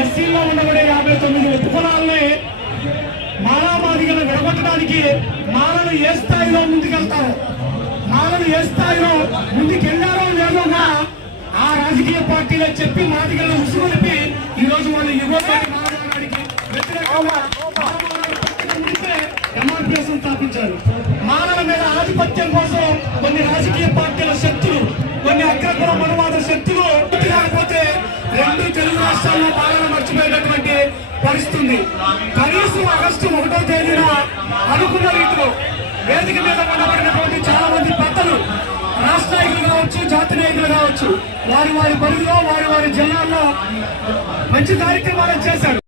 ఎస్సీల్లో ఉండబడే 59 ఉపకులాలని మానవాధికలను విడగొట్టడానికి మానవులు ఏ స్థాయిలో ముందుకెళ్తారు, మానవులు ఏ స్థాయిలో ముందుకెళ్లారో లేదో ఆ రాజకీయ పార్టీలో చెప్పి మాదిగలను ఉసుగొలిపి ఈ రోజు వాళ్ళు యువతకి మానవాడికి వ్యతిరేకంగా ఎంఆర్పీఎస్ స్థాపించారు. మానవ మీద ఆధిపత్యం కోసం కొన్ని రాజకీయ పార్టీల శక్తులు, కొన్ని అగ్రకుల మనువాద శక్తులు కాకపోతే 2 తెలుగు రాష్ట్రాల్లో బాగా మర్చిపోయేటటువంటి పరిస్థితుంది. కనీసం ఆగస్టు 1వ తేదీన అనుకున్న రీతిలో వేదిక మీద ఉండబడినటువంటి చాలా మంది పెద్దలు, రాష్ట్ర నాయకులు కావచ్చు, జాతి నాయకులు కావచ్చు, వారి వారి పరిధిలో వారి వారి జిల్లాల్లో మంచి కార్యక్రమాలు చేశారు.